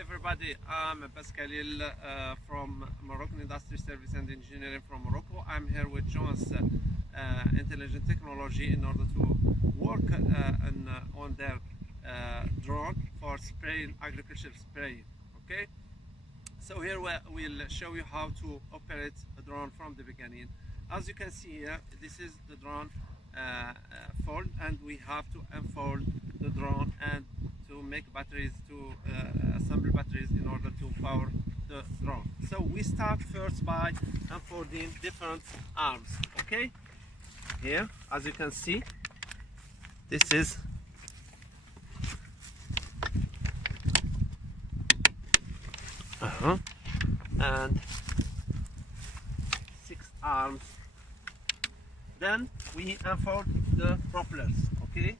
everybody, I'm Pascalil from Moroccan Industry Service and Engineering from Morocco. I'm here with Joyance Intelligent Technology in order to work on their drone for spraying, agricultural spraying. Okay, so here we'll show you how to operate a drone from the beginning. As you can see here, this is the drone fold, and we have to unfold the drone and to make batteries, to assemble batteries in order to power the drone. So we start first by unfolding different arms. Okay, here as you can see, this is and 6 arms. Then we unfold the propellers. Okay,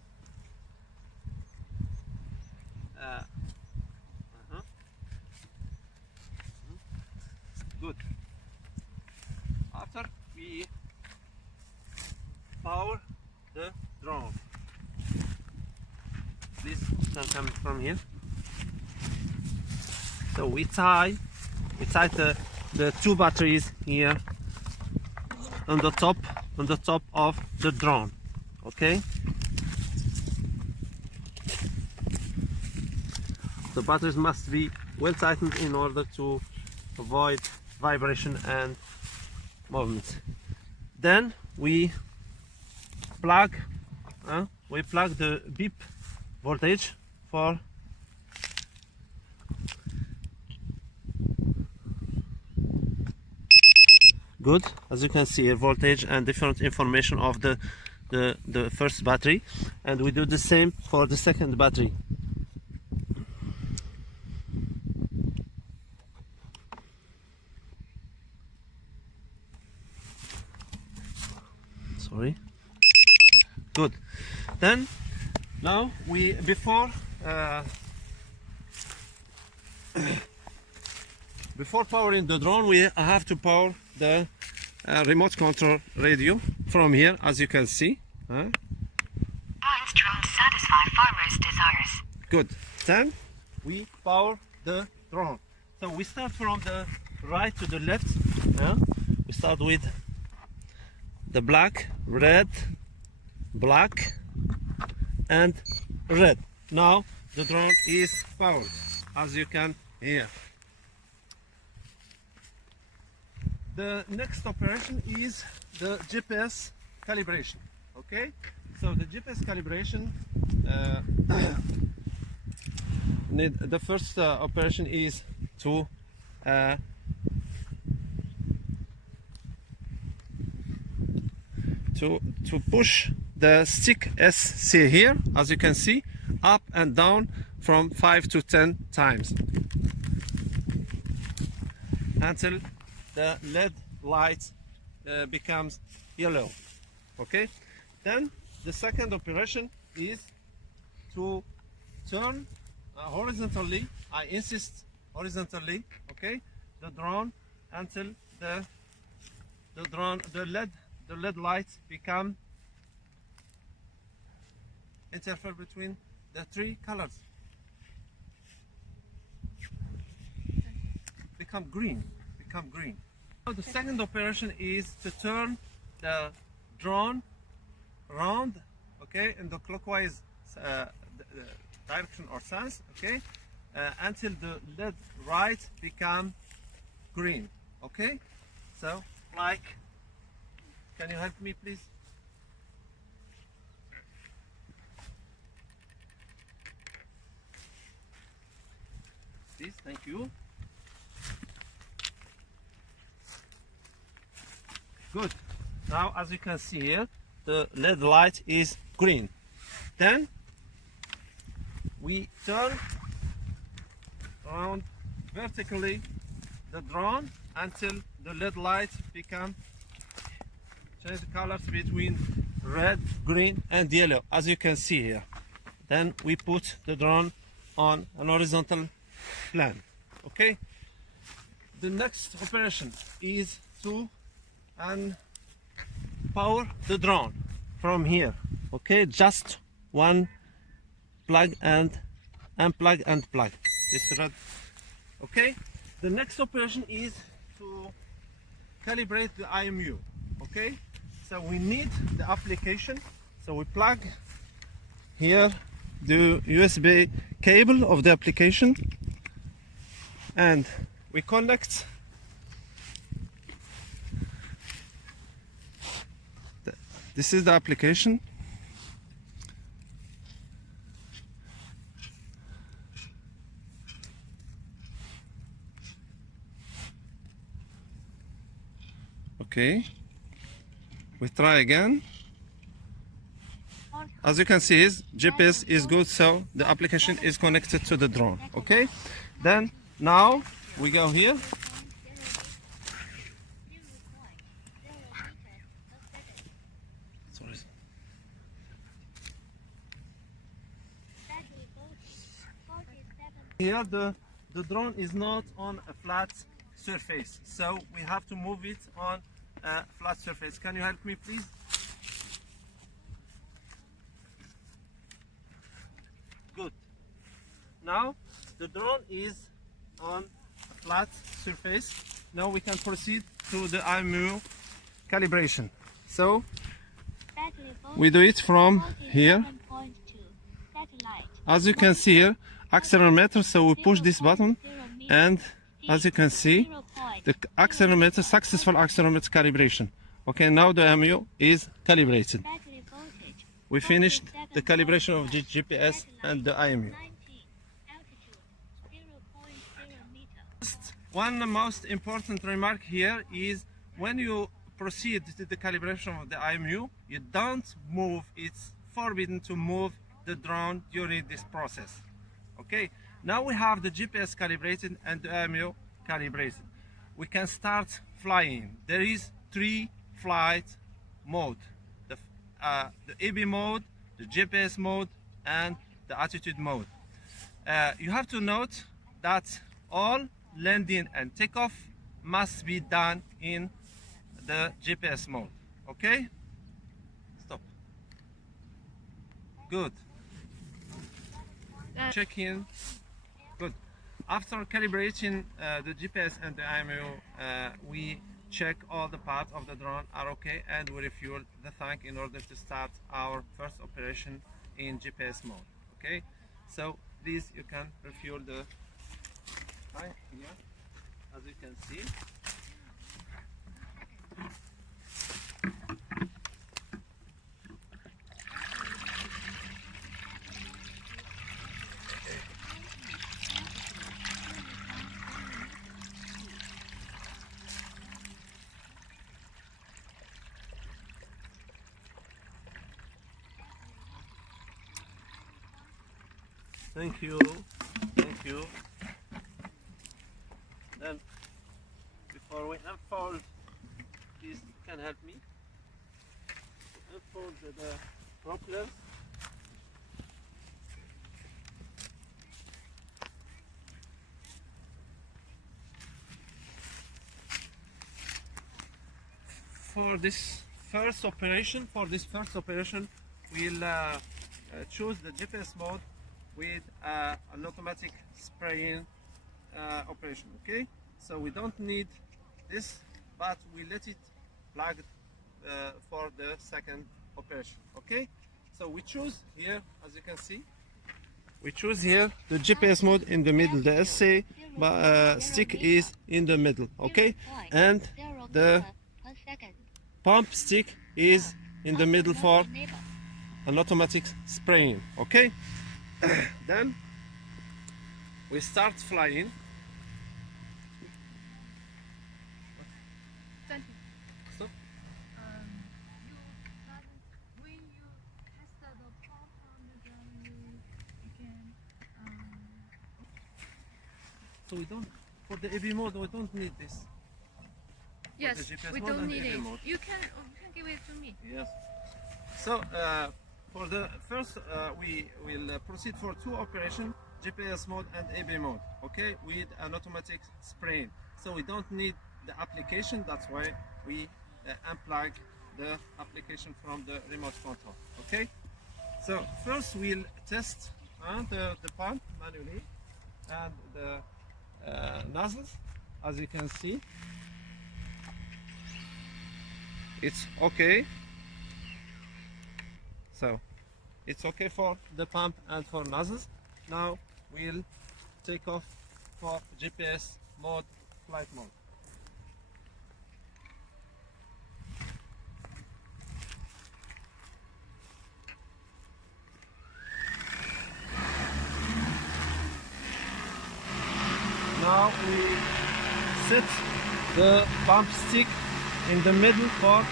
good. After we power the drone, please can come from here. So we tie the 2 batteries here on the top of the drone. Okay, the batteries must be well tightened in order to avoid vibration and movement. Then we plug the beep voltage for good. As you can see here, voltage and different information of the first battery, and we do the same for the second battery. Sorry. Good. Then now we before powering the drone, we have to power the remote control radio from here, as you can see. Joyance drones satisfy farmers' desires. Good. Then we power the drone. So we start from the right to the left. We start with the black, red, black, and red. Now the drone is powered, as you can hear. The next operation is the GPS calibration. Okay, so the GPS calibration, the first operation is to push the stick SC here, as you can see, up and down from 5 to 10 times until the LED light becomes yellow. Okay, then the second operation is to turn horizontally, I insist horizontally, okay, the drone until the LED light become interfere between the 3 colors, become green. Now the second operation is to turn the drone around, okay, in the clockwise direction or sense, okay, until the LED light become green. Okay, so like, can you help me please? Please, thank you. Good. Now as you can see here, the LED light is green. Then we turn around vertically the drone until the LED light become change the colors between red, green and yellow, as you can see here. Then we put the drone on an horizontal plane. Okay, the next operation is to power the drone from here. Okay, just one plug and unplug and plug. This red Okay, the next operation is to calibrate the IMU. Okay, so we need the application, so we plug here the USB cable of the application and we connect this is the application. Okay, we try again. As you can see, his GPS is good, so the application is connected to the drone. Okay, then now we go here. Sorry. Here the drone is not on a flat surface, so we have to move it on a flat surface. Can you help me, please? Good. Now the drone is on a flat surface. Now we can proceed to the IMU calibration. So we do it from here. As you can see here, accelerometer, so we push this button and as you can see, the accelerometer, successful accelerometer calibration. Okay, now the IMU is calibrated. We finished the calibration of the GPS and the IMU. One most important remark here is when you proceed to the calibration of the IMU, you don't move, it's forbidden to move the drone during this process. Okay, now we have the GPS calibrated and the IMU calibrated. We can start flying. There is 3 flight mode: the AB mode, the GPS mode, and the attitude mode. You have to note that all landing and takeoff must be done in the GPS mode. Okay? Stop. Good. Check in. Good. After calibrating the GPS and the IMU, we check all the parts of the drone are okay and we refuel the tank in order to start our first operation in GPS mode. Okay? So please, you can refuel the tank here, as you can see. Thank you. Thank you. Then, before we unfold, please can help me unfold the propellers. For this first operation, we'll choose the GPS mode with an automatic spraying operation. Okay, so we don't need this, but we let it plugged for the second operation. Okay, so we choose here, as you can see, we choose here the GPS mode in the middle. The SA stick is in the middle. Okay, and the pump stick is in the middle for an automatic spraying. Okay. Then we start flying. Stop. When you test the pump on the ground, you can. So we don't, for the AB mode, we don't need this. Yes, we don't need it. Mode. You can give it to me. Yes. So for the first, we will proceed for 2 operations, GPS mode and AB mode. Okay, with an automatic spraying. So we don't need the application. That's why we unplug the application from the remote control. Okay. So first we'll test the pump manually and the nozzles. As you can see, it's okay. So it's okay for the pump and for nozzles. Now we'll take off for GPS mode, flight mode. Now we set the pump stick in the middle for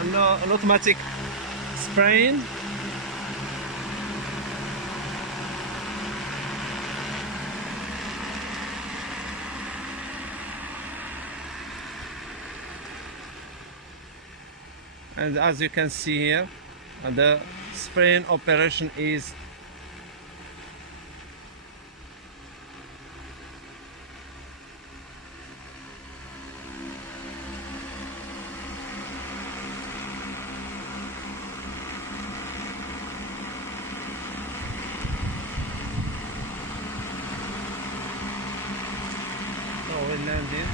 an automatic spraying. And as you can see here, the spraying operation is we landed.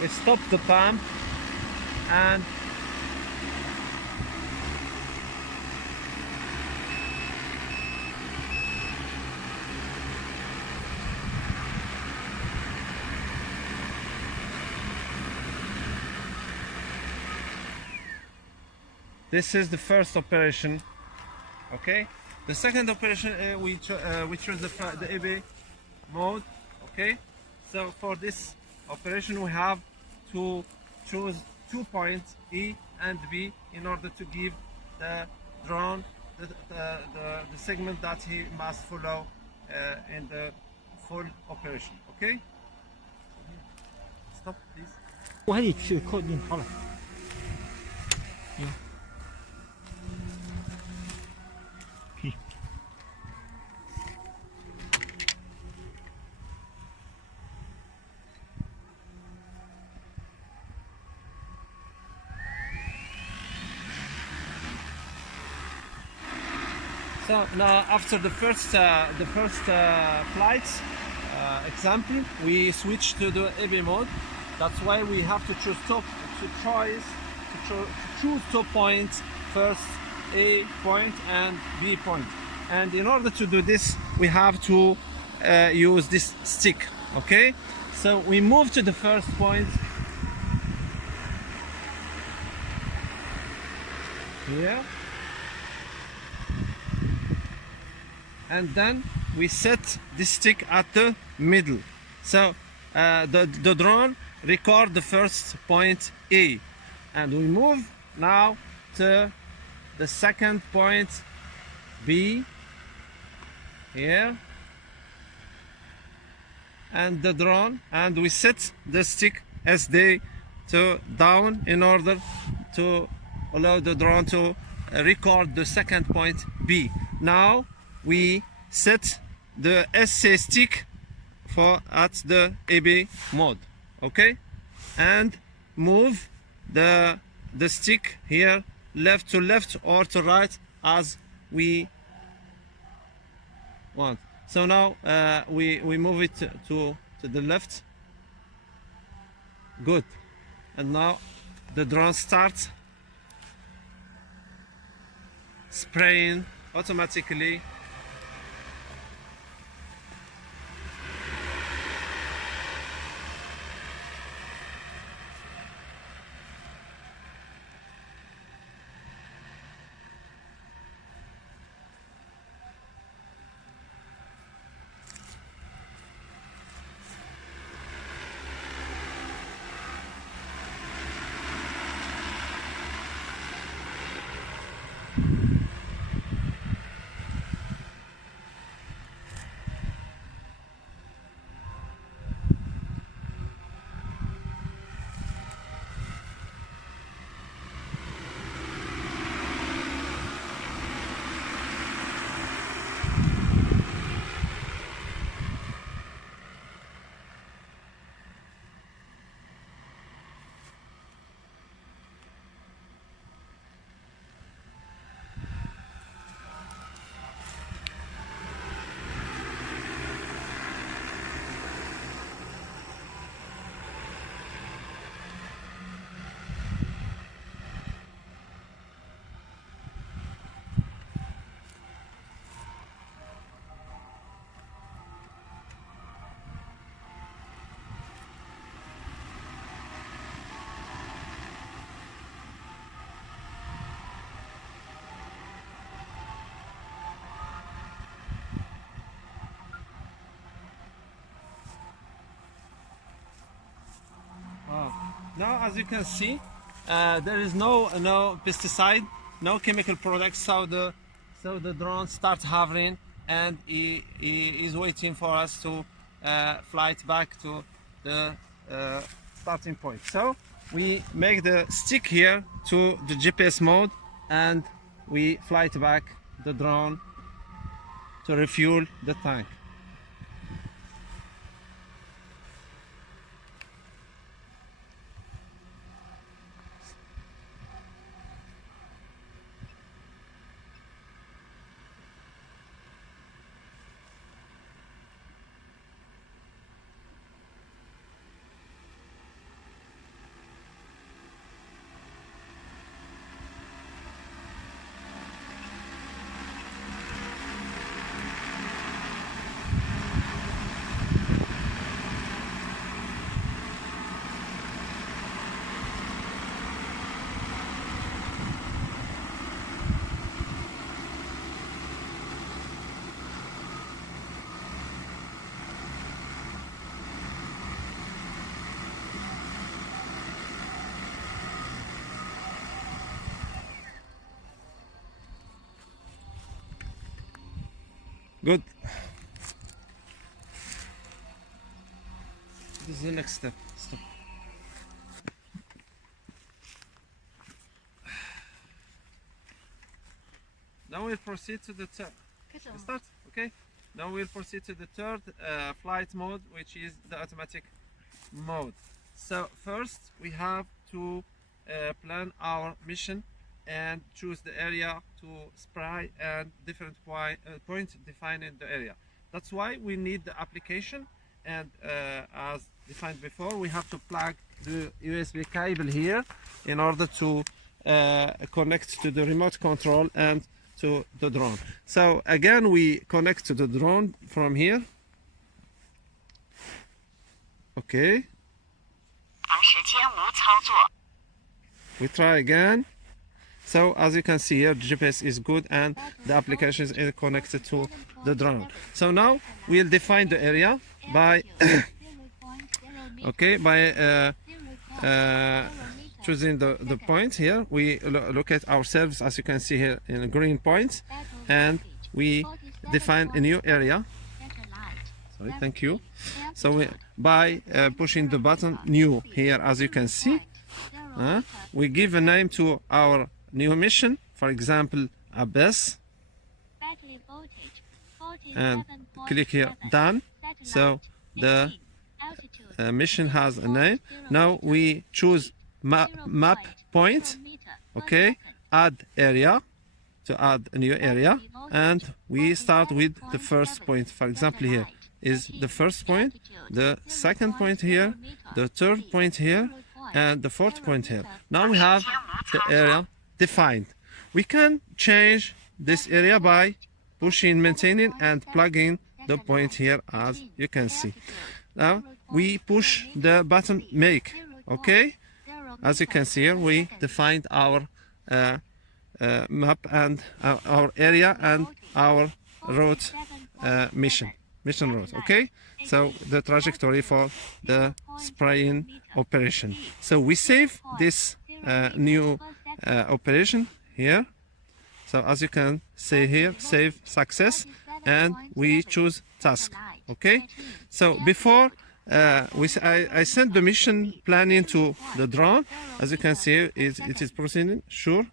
We stop the pump and this is the first operation. Okay, the second operation we choose the EB mode. Okay, so for this operation we have to choose 2 points E and B in order to give the drone the segment that he must follow in the full operation. Okay, stop please. 我还得去靠近它了。So now after the first flight example, we switch to the EB mode. That's why we have to choose choose 2 points first, A point and B point. And in order to do this, we have to use this stick. Okay, so we move to the first point here. And then we set the stick at the middle. So the drone record the first point A, and we move now to the second point B here, and the drone, and we set the stick SD to down in order to allow the drone to record the second point B. Now we set the SC stick for at the EB mode. Okay, and move the stick here left to left or to right as we want. So now we move it to the left. Good. And now the drone starts spraying automatically. Now, as you can see, there is no pesticide, no chemical products. So the drone starts hovering, and he is waiting for us to fly it back to the starting point. So we make the stick here to the GPS mode, and we fly it back the drone to refuel the tank. Good. This is the next step. Stop. Now we'll proceed to the third. Start. Okay. Now we'll proceed to the third flight mode, which is the automatic mode. So first we have to plan our mission and choose the area to spray and different points defining the area. That's why we need the application, and as defined before, we have to plug the USB cable here in order to connect to the remote control and to the drone. So again, we connect to the drone from here. Okay. We try again. So as you can see here, GPS is good and the application is connected to the drone. So now we'll define the area by okay, by choosing the point here. We locate ourselves, as you can see here, in a green point, and we define a new area. Sorry, thank you. So by pushing the button new here, as you can see, we give a name to our new mission, for example, Abyss, and click here done. So the mission has a name. Now we choose map point, okay, add area to add a new area, and we start with the first point. For example, here is the first point, the second point here, the third point here, and the fourth point here. Now we have the area defined. We can change this area by pushing, maintaining, and plugging the point here, as you can see. Now we push the button make, okay. As you can see here, we defined our map and our area and our route mission route, okay. So the trajectory for the spraying operation. So we save this new operation here. So as you can see here, save success, and we choose task, okay. So before I sent the mission planning to the drone. As you can see, it is proceeding. Sure.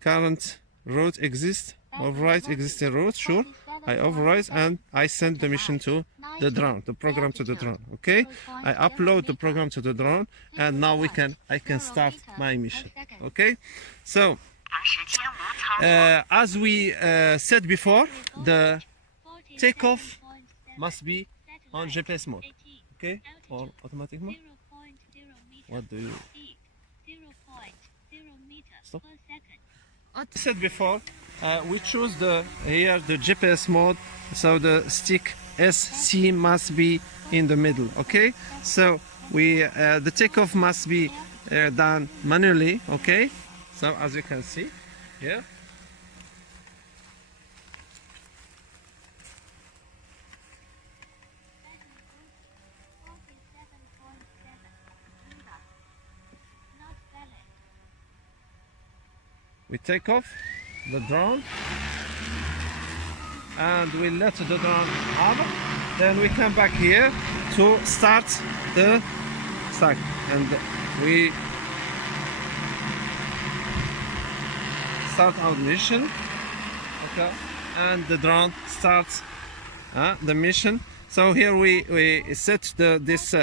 Current route exists. Override existing route. Sure. I override and I send the mission to the drone, the program to the drone. Okay. I upload the program to the drone, and now I can start my mission. Okay. So as we said before, the takeoff must be on GPS mode. Okay, or automatic mode. What do you stop? I said before, we choose the GPS mode, so the stick SC must be in the middle. Okay, so the takeoff must be done manually. Okay, so as you can see here. we take off the drone and we let the drone hover. Then we come back here to start the stack, and we start our mission. Okay, and the drone starts the mission. So here we set this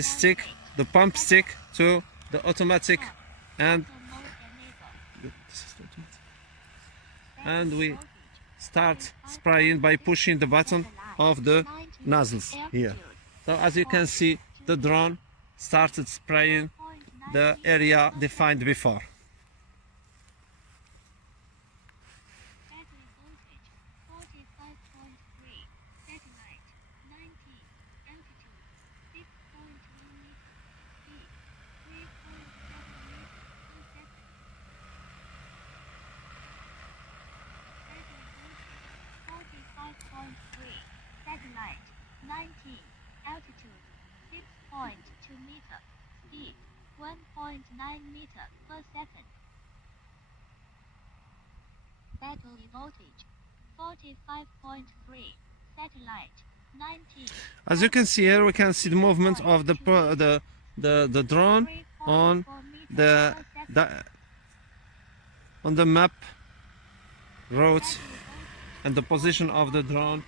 stick, the pump stick, to the automatic, and we start spraying by pushing the button of the nozzles here. So as you can see, the drone started spraying the area defined before. Battery voltage 45.3, satellite 19, altitude 6.1 meters, speed 3.7 meters per second. Battery voltage 45.3, satellite 19, altitude 6.2 meter, speed 1.9 meter per second. Battery voltage 45.3, satellite 19. As you can see here, we can see the movement of the drone on the map roads and the position of the drone.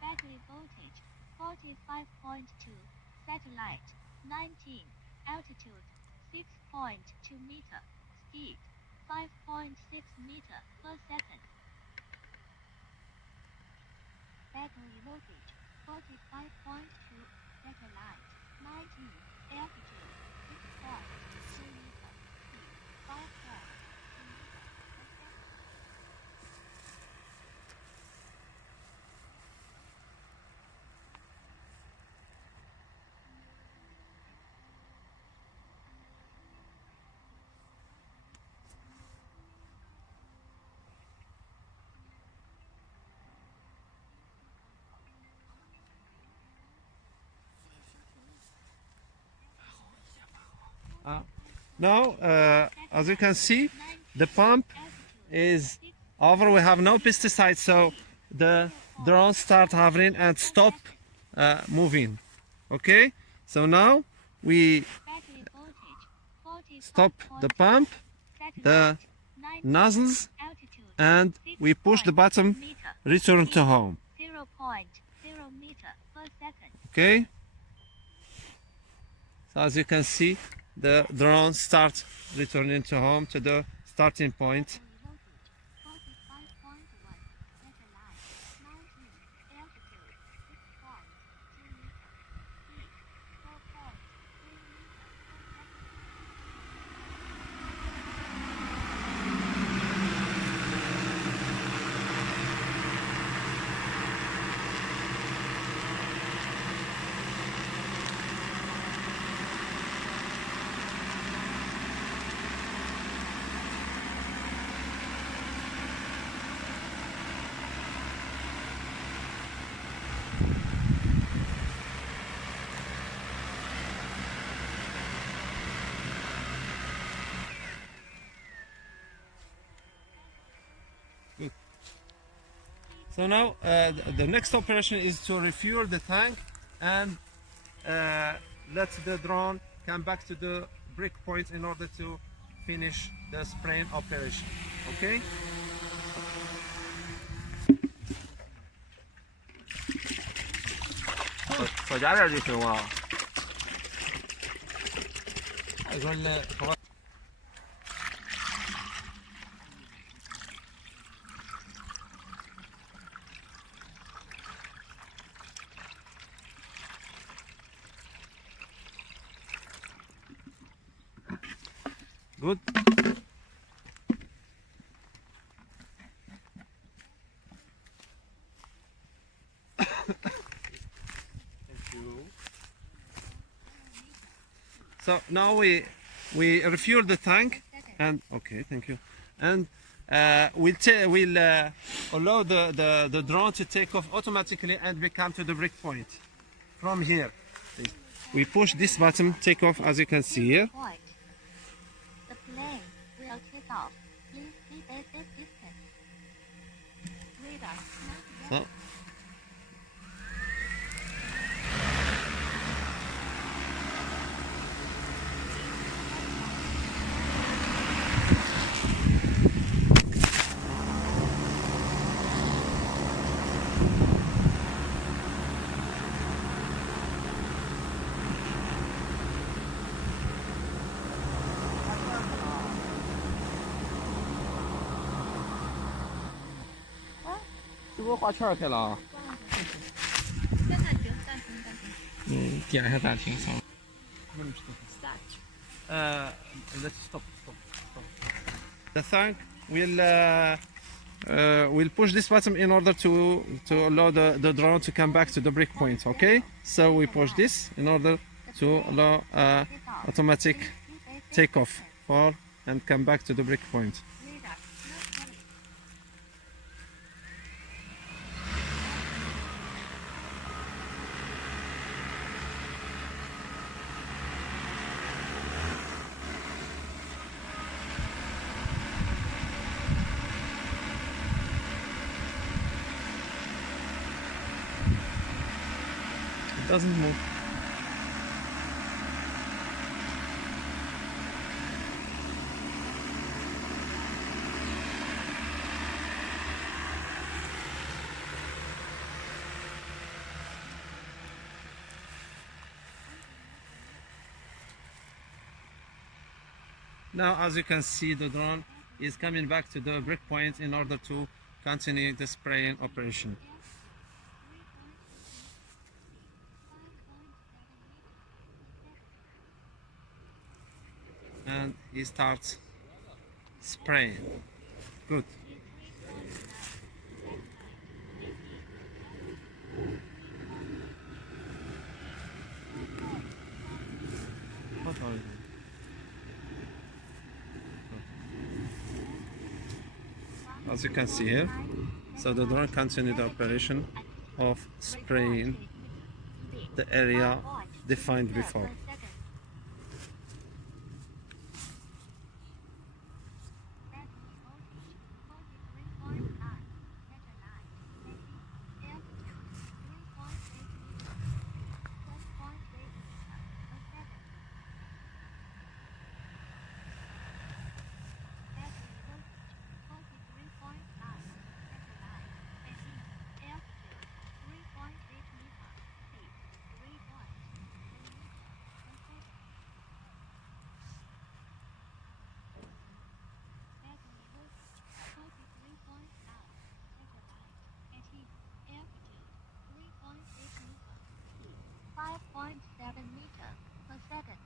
Battery voltage 45.2, satellite 19, altitude 6.2 meter, speed 5.6 meter per second. Battery voltage 45.2, satellite 19, altitude 6.2 meter, speed 5.2 meter per second. Now, as you can see, the pump is over. We have no pesticides, so the drone start hovering and stop moving. Okay, so now we Battery voltage stop the pump, the nozzles, and we push the button, return to home. 0.0 meter per second. Okay, so as you can see, the drone starts returning to home, to the starting point. Battery voltage 45.1, satellite 19, altitude 6.2 meter, speed 4.3 meter per second. So now the next operation is to refuel the tank and let the drone come back to the break point in order to finish the spraying operation. Okay? Good. So now we refuel the tank, and okay, thank you. And we'll allow the drone to take off automatically and we come to the breakpoint from here. We push this button, take off, as you can see here. Point. The plane will take off. Please keep a safe distance. Radar not So, ready. let's stop. The tank will push this button in order to allow the drone to come back to the breakpoint. Okay, so we push this in order to allow automatic takeoff for and come back to the breakpoint. Radar not ready. It doesn't move. Now, as you can see, the drone is coming back to the breakpoint in order to continue the spraying operation. And he starts spraying. Good. What are you doing? As you can see here, so the drone continued the operation of spraying the area defined before. meters per second.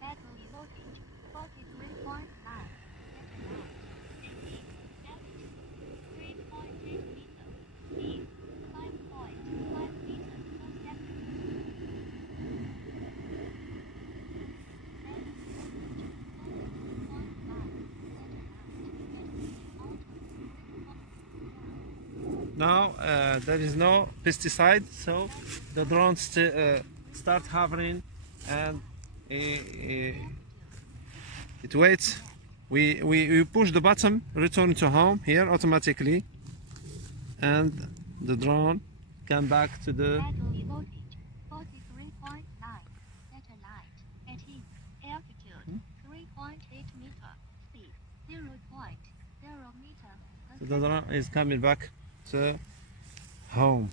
Battery voltage 43.9. Now there is no pesticide, so the drone start hovering and it waits. We push the button, return to home here automatically, and the drone come back to the Battery voltage 43.9. Satellite 18. Altitude 3.8 meter. Speed 0.0 meter per the drone is coming back to home.